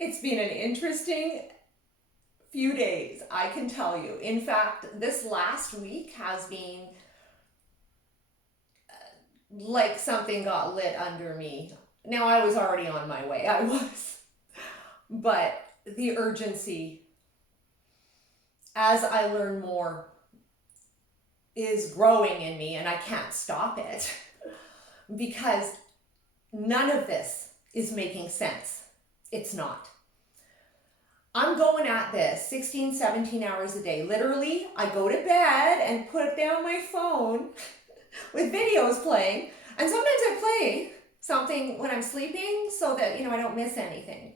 It's been an interesting few days, I can tell you. In fact, this last week has been like something got lit under me. Now, I was already on my way, I was. But the urgency, as I learn more, is growing in me, and I can't stop it because none of this is making sense. It's not. I'm going at this 16, 17 hours a day. Literally, I go to bed and put down my phone with videos playing. And sometimes I play something when I'm sleeping so that, I don't miss anything.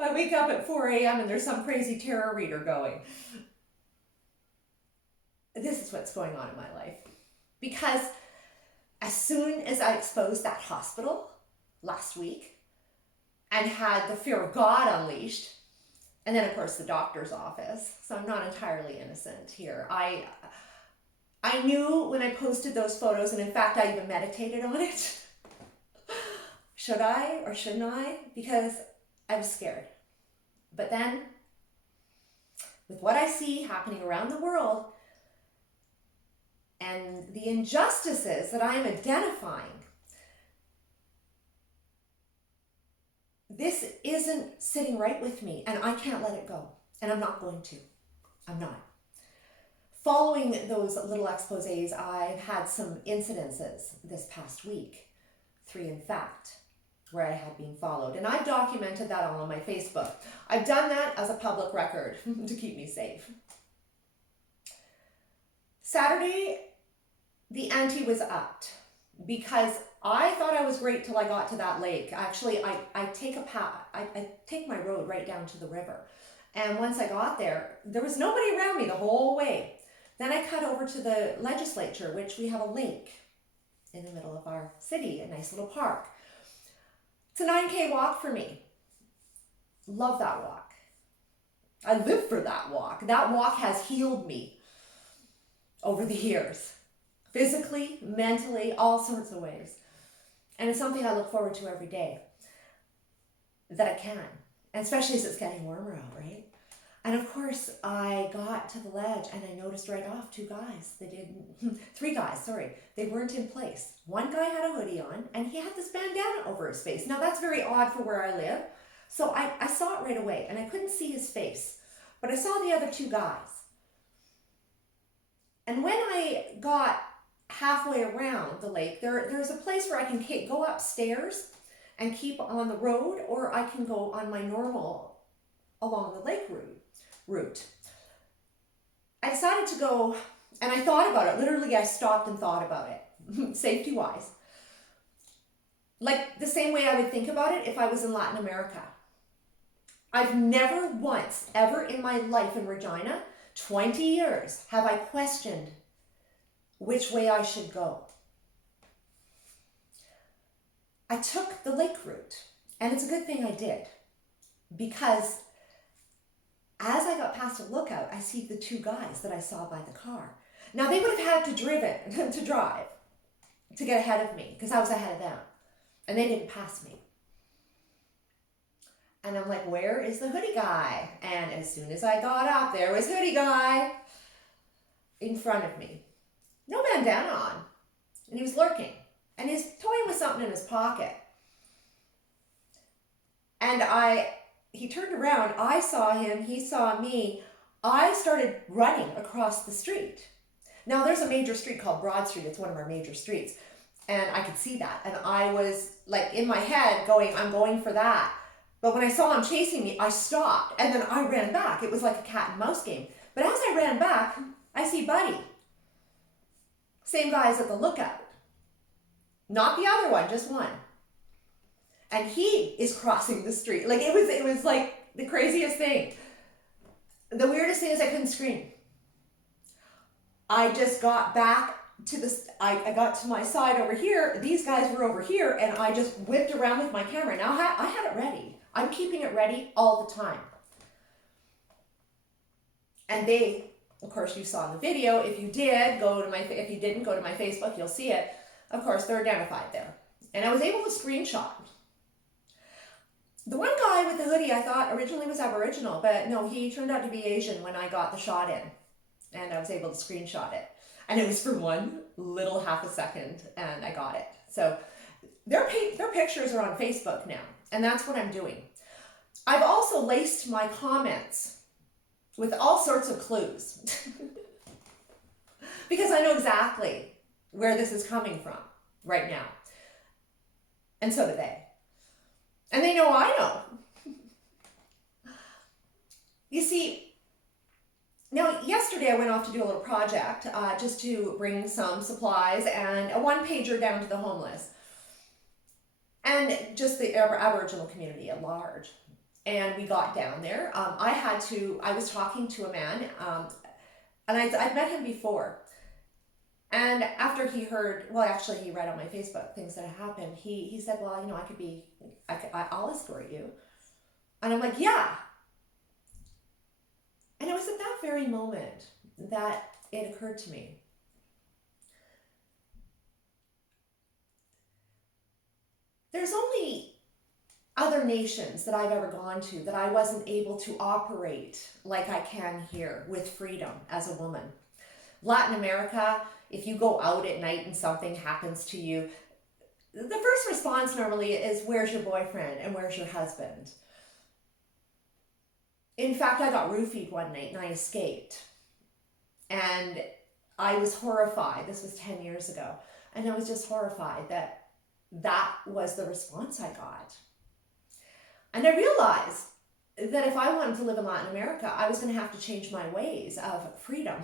I wake up at 4 a.m. and there's some crazy tarot reader going. This is what's going on in my life. Because as soon as I exposed that hospital last week and had the fear of God unleashed, and then of course the doctor's office, so I'm not entirely innocent here. I knew when I posted those photos, and in fact I even meditated on it. Should I or shouldn't I? Because I was scared. But then, with what I see happening around the world and the injustices that I am identifying, this isn't sitting right with me, and I can't let it go. And I'm not going to. I'm not. Following those little exposés, I've had some incidences this past week, 3 in fact, where I had been followed. And I've documented that all on my Facebook. I've done that as a public record to keep me safe. Saturday, the ante was upped because I thought I was great till I got to that lake. Actually, I take my road right down to the river. And once I got there, there was nobody around me the whole way. Then I cut over to the legislature, which we have a lake in the middle of our city, a nice little park. It's a 9K walk for me. Love that walk. I live for that walk. That walk has healed me over the years. Physically, mentally, all sorts of ways. And it's something I look forward to every day that I can. And especially as it's getting warmer out, right? And of course, I got to the ledge and I noticed right off 3 guys, sorry. They weren't in place. One guy had a hoodie on and he had this bandana over his face. Now that's very odd for where I live. So I saw it right away and I couldn't see his face, but I saw the other 2 guys. And when I got halfway around the lake, there's a place where I can go upstairs and keep on the road, or I can go on my normal along the lake route. I decided to go, and I thought about it. Literally, I stopped and thought about it, safety-wise. Like the same way I would think about it if I was in Latin America. I've never once, ever in my life in Regina, 20 years, have I questioned which way I should go. I took the lake route, and it's a good thing I did, because as I got past a lookout, I see the 2 guys that I saw by the car. Now, they would have had to drive to get ahead of me, because I was ahead of them, and they didn't pass me. And I'm like, where is the hoodie guy? And as soon as I got up, there was hoodie guy in front of me. No bandana on. And he was lurking. And he's toying with something in his pocket. And he turned around. I saw him. He saw me. I started running across the street. Now, there's a major street called Broad Street. It's one of our major streets. And I could see that. And I was like in my head going, I'm going for that. But when I saw him chasing me, I stopped. And then I ran back. It was like a cat and mouse game. But as I ran back, I see Buddy. Same guy as at the lookout. Not the other one, just one. And he is crossing the street. Like it was like the craziest thing. The weirdest thing is I couldn't scream. I just got back to I got to my side over here. These guys were over here, and I just whipped around with my camera. Now I had it ready. I'm keeping it ready all the time. And they, of course, you saw in the video. If you didn't, go to my Facebook, you'll see it. Of course, they're identified there. And I was able to screenshot. The one guy with the hoodie I thought originally was Aboriginal, but no, he turned out to be Asian when I got the shot in, and I was able to screenshot it. And it was for one little half a second, and I got it. So their pictures are on Facebook now, and that's what I'm doing. I've also laced my comments with all sorts of clues because I know exactly where this is coming from right now. And so do they. And they know I know. You see, now yesterday I went off to do a little project just to bring some supplies and a one-pager down to the homeless and just the Aboriginal community at large. And we got down there. I was talking to a man, and I'd met him before. And after he heard, well, actually he read on my Facebook things that had happened, he said, well, you know, I'll escort you. And I'm like, yeah. And it was at that very moment that it occurred to me. There's only other nations that I've ever gone to that I wasn't able to operate like I can here with freedom as a woman. Latin America, if you go out at night and something happens to you, the first response normally is, where's your boyfriend and where's your husband? In fact, I got roofied one night and I escaped. And I was horrified. This was 10 years ago. And I was just horrified that that was the response I got. And I realized that if I wanted to live in Latin America, I was going to have to change my ways of freedom.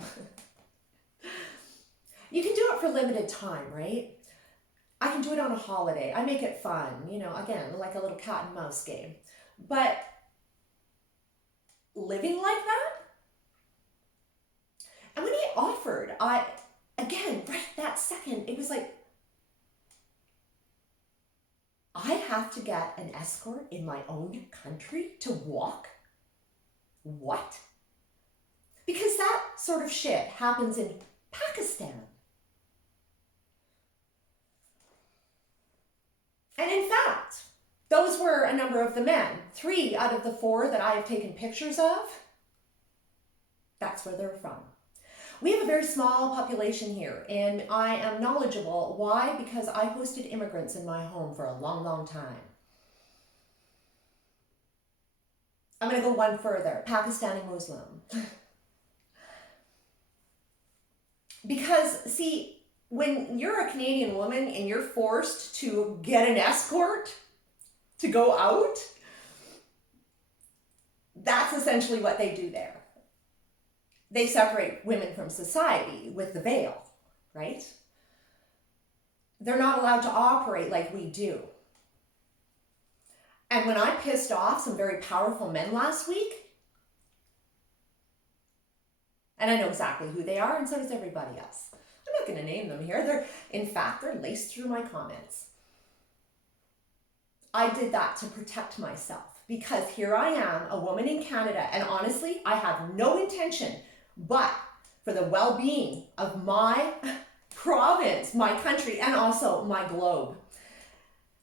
You can do it for limited time, right? I can do it on a holiday. I make it fun, you know, again, like a little cat and mouse game. But living like that? And when he offered, again, right that second, it was like, I have to get an escort in my own country to walk? What? Because that sort of shit happens in Pakistan. And in fact, those were a number of the men. 3 out of the 4 that I have taken pictures of, that's where they're from. We have a very small population here, and I am knowledgeable. Why? Because I hosted immigrants in my home for a long, long time. I'm going to go one further. Pakistani Muslim. Because, see, when you're a Canadian woman and you're forced to get an escort to go out, that's essentially what they do there. They separate women from society with the veil, right? They're not allowed to operate like we do. And when I pissed off some very powerful men last week, and I know exactly who they are, and so does everybody else. I'm not going to name them here. In fact, they're laced through my comments. I did that to protect myself because here I am, a woman in Canada, and honestly, I have no intention but for the well-being of my province, my country, and also my globe.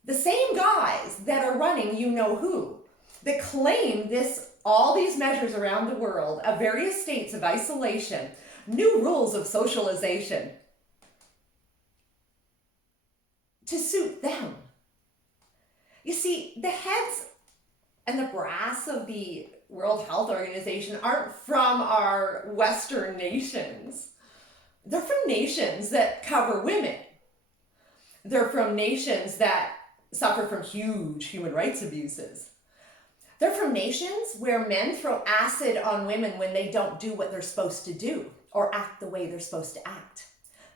The same guys that are running you know who, that claim all these measures around the world of various states of isolation, new rules of socialization, to suit them. You see, the heads and the brass of the World Health Organization aren't from our Western nations. They're from nations that cover women. They're from nations that suffer from huge human rights abuses. They're from nations where men throw acid on women when they don't do what they're supposed to do or act the way they're supposed to act.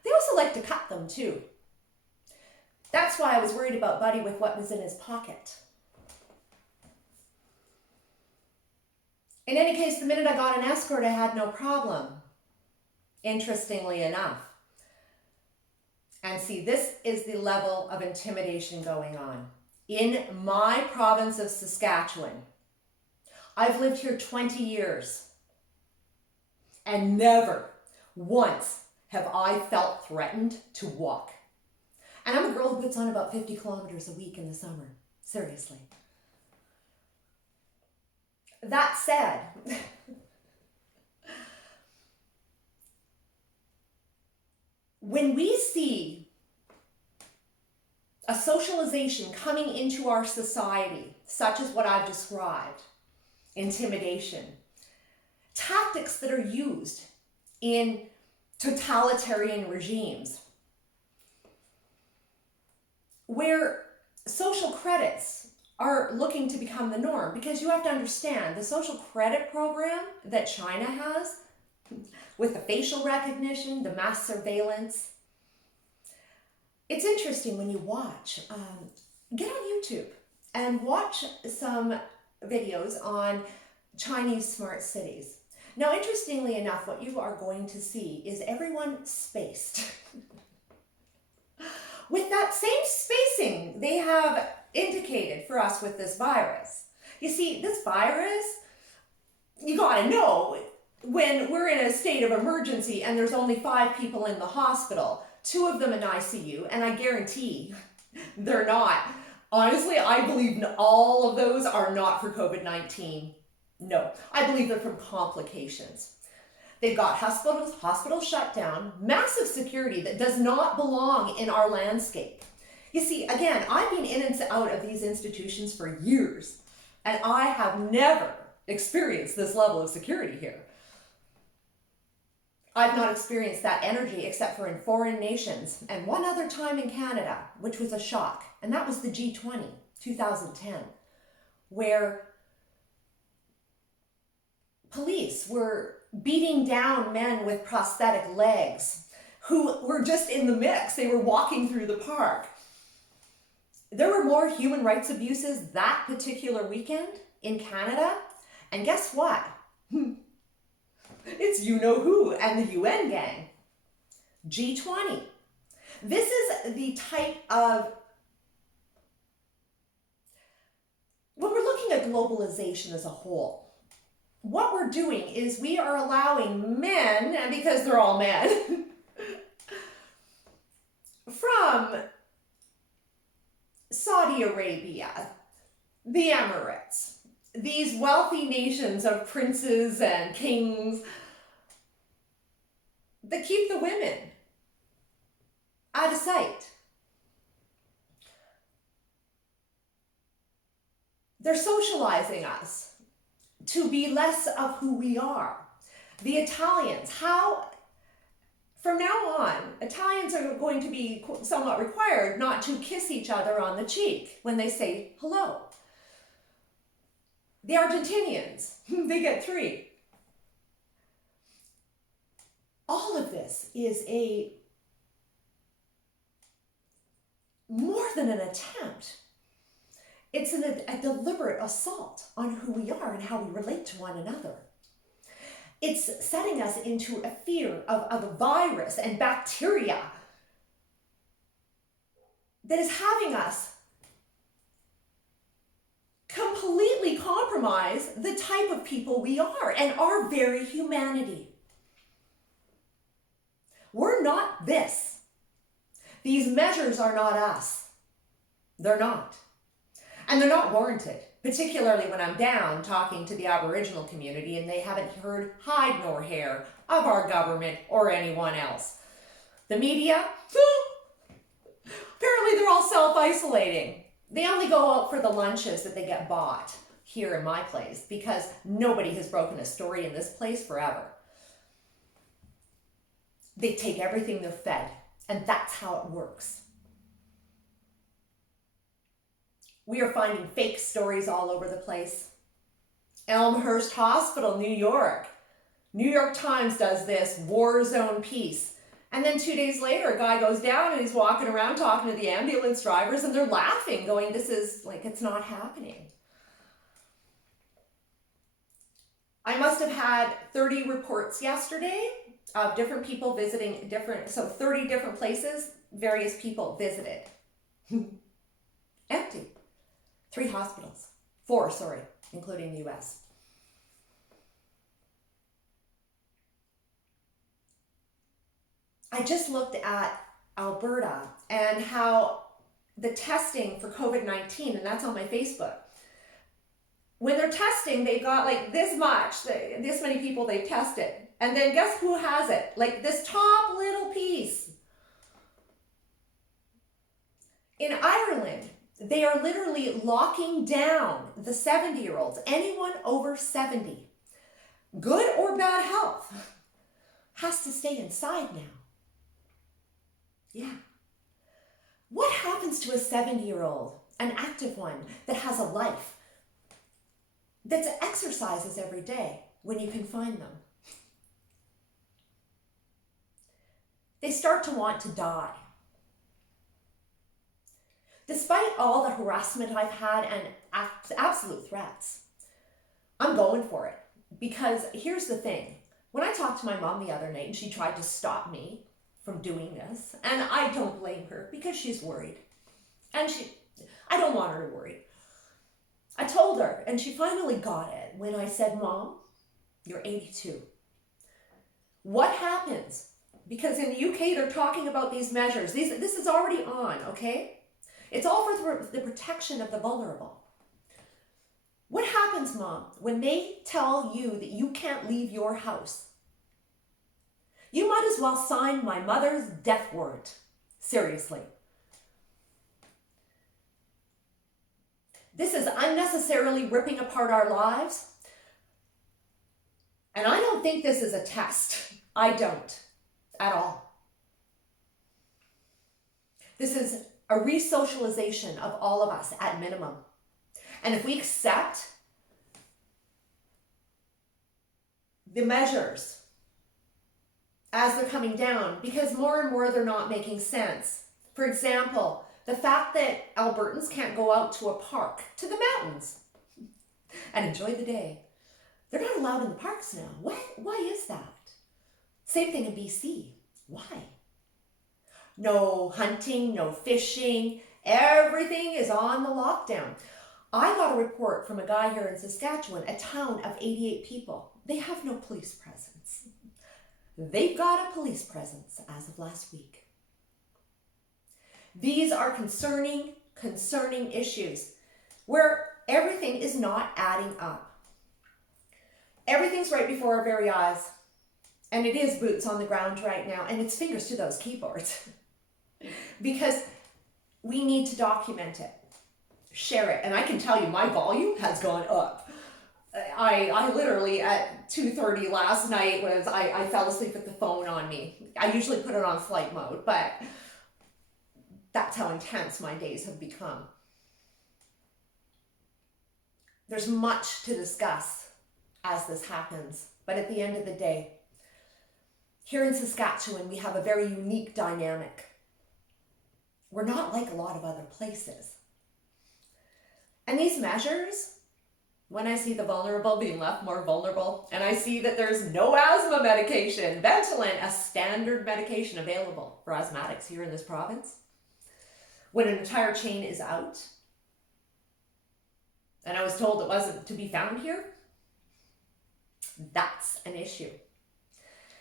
They also like to cut them too. That's why I was worried about Buddy with what was in his pocket. In any case, the minute I got an escort, I had no problem, interestingly enough. And see, this is the level of intimidation going on. In my province of Saskatchewan, I've lived here 20 years, and never once have I felt threatened to walk. And I'm a girl who puts on about 50 kilometers a week in the summer, seriously. That said, when we see a socialization coming into our society, such as what I've described, intimidation, tactics that are used in totalitarian regimes, where social credits are looking to become the norm, because you have to understand the social credit program that China has with the facial recognition, the mass surveillance. It's interesting when you watch, get on YouTube and watch some videos on Chinese smart cities. Now, interestingly enough, what you are going to see is everyone spaced. With that same spacing they have indicated for us with this virus. You see, this virus, you gotta know, when we're in a state of emergency and there's only 5 people in the hospital, 2 of them in ICU, and I guarantee they're not. Honestly, I believe all of those are not for COVID-19. No, I believe they're from complications. They've got hospitals shut down, massive security that does not belong in our landscape. You see, again, I've been in and out of these institutions for years, and I have never experienced this level of security here. I've not experienced that energy except for in foreign nations, and one other time in Canada, which was a shock, and that was the G20, 2010, where police were beating down men with prosthetic legs who were just in the mix. They were walking through the park. There were more human rights abuses that particular weekend in Canada. And guess what? It's you-know-who and the UN gang. G20. This is the type of... When we're looking at globalization as a whole, what we're doing is we are allowing men, and because they're all men, from Saudi Arabia, the Emirates, these wealthy nations of princes and kings that keep the women out of sight. They're socializing us to be less of who we are. The Italians, from now on, Italians are going to be somewhat required not to kiss each other on the cheek when they say hello. The Argentinians, they get 3. All of this is more than an attempt. It's a deliberate assault on who we are and how we relate to one another. It's setting us into a fear of a virus and bacteria that is having us completely compromise the type of people we are and our very humanity. We're not this. These measures are not us. They're not. And they're not warranted, particularly when I'm down talking to the Aboriginal community and they haven't heard hide nor hair of our government or anyone else. The media, apparently they're all self-isolating. They only go out for the lunches that they get bought here in my place because nobody has broken a story in this place forever. They take everything they're fed, and that's how it works. We are finding fake stories all over the place. Elmhurst Hospital, New York. New York Times does this war zone piece. And then 2 days later, a guy goes down and he's walking around talking to the ambulance drivers and they're laughing, going, this is like, it's not happening. I must have had 30 reports yesterday of different people visiting 30 different places, various people visited. Empty. 3 hospitals. 4, sorry, including the US. I just looked at Alberta and how the testing for COVID-19, and that's on my Facebook, when they're testing, they've got like this many people they've tested. And then guess who has it? Like this top little piece. In Ireland, they are literally locking down the 70-year-olds, anyone over 70, good or bad health, has to stay inside now. Yeah. What happens to a 70-year-old, an active one, that has a life, that exercises every day when you confine them? They start to want to die. Despite all the harassment I've had and absolute threats, I'm going for it. Because here's the thing. When I talked to my mom the other night and she tried to stop me from doing this, and I don't blame her because she's worried. And I don't want her to worry. I told her, and she finally got it when I said, Mom, you're 82. What happens? Because in the UK, they're talking about these measures. This is already on, okay? It's all for the protection of the vulnerable. What happens, Mom, when they tell you that you can't leave your house? You might as well sign my mother's death warrant. Seriously. This is unnecessarily ripping apart our lives. And I don't think this is a test. I don't. At all. This is a re-socialization of all of us at minimum. And if we accept the measures as they're coming down, because more and more they're not making sense. For example, the fact that Albertans can't go out to a park, to the mountains, and enjoy the day. They're not allowed in the parks now. Why is that? Same thing in BC. Why? No hunting, no fishing. Everything is on the lockdown. I got a report from a guy here in Saskatchewan, a town of 88 people. They have no police presence. They've got a police presence as of last week. These are concerning issues where everything is not adding up. Everything's right before our very eyes. And it is boots on the ground right now, and it's fingers to those keyboards. Because we need to document it, share it. And I can tell you my volume has gone up. I literally at 2:30 last night I fell asleep with the phone on me. I usually put it on flight mode, but that's how intense my days have become. There's much to discuss as this happens, but at the end of the day, here in Saskatchewan, we have a very unique dynamic. We're not like a lot of other places. And these measures, when I see the vulnerable being left more vulnerable, and I see that there's no asthma medication, Ventolin, a standard medication available for asthmatics here in this province, when an entire chain is out, and I was told it wasn't to be found here, that's an issue.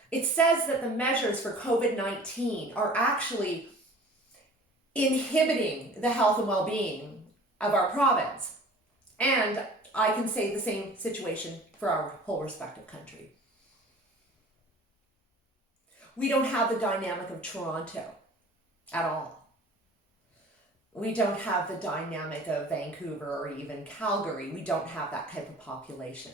It says that the measures for COVID-19 are actually inhibiting the health and well-being of our province. And I can say the same situation for our whole respective country. We don't have the dynamic of Toronto at all. We don't have the dynamic of Vancouver or even Calgary. We don't have that type of population.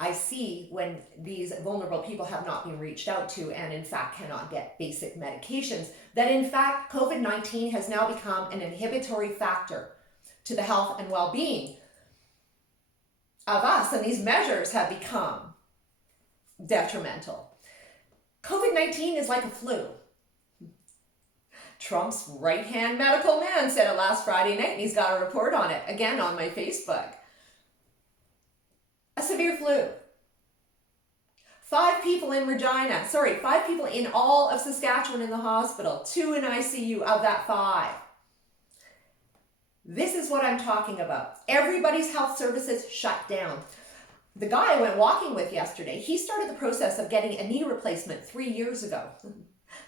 I see when these vulnerable people have not been reached out to and in fact cannot get basic medications, that in fact COVID-19 has now become an inhibitory factor to the health and well-being of us, and these measures have become detrimental. COVID-19 is like a flu. Trump's right-hand medical man said it last Friday night, and he's got a report on it, again on my Facebook. A severe flu. 5 people in Regina, 5 people in all of Saskatchewan in the hospital, 2 in ICU of that 5. This is what I'm talking about. Everybody's health services shut down. The guy I went walking with yesterday, he started the process of getting a knee replacement 3 years ago.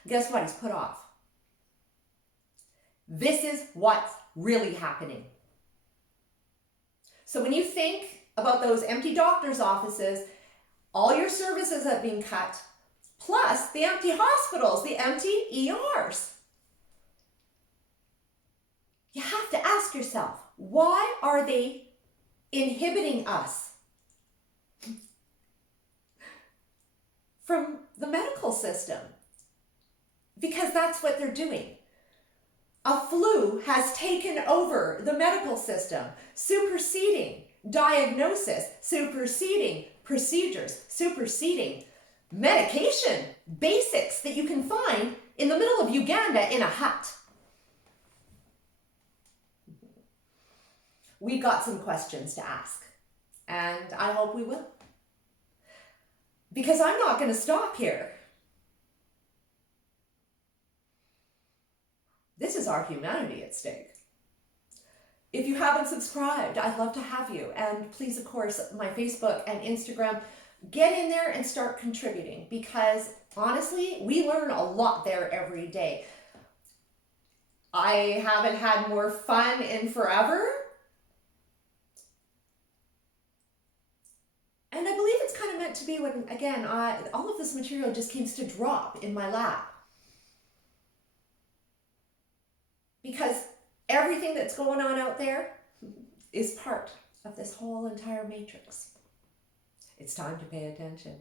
Guess what? He's put off. This is what's really happening. So when you think about those empty doctor's offices, all your services have been cut, plus the empty hospitals, the empty ERs. You have to ask yourself, why are they inhibiting us from the medical system? Because that's what they're doing. A flu has taken over the medical system, superseding diagnosis, superseding procedures, superseding medication, basics that you can find in the middle of Uganda in a hut. We got some questions to ask, and I hope we will. Because I'm not going to stop here. This is our humanity at stake. If you haven't subscribed, I'd love to have you. And please, of course, my Facebook and Instagram, get in there and start contributing, because honestly, we learn a lot there every day. I haven't had more fun in forever. And I believe it's kind of meant to be when, again, all of this material just seems to drop in my lap. Because everything that's going on out there is part of this whole entire matrix. It's time to pay attention.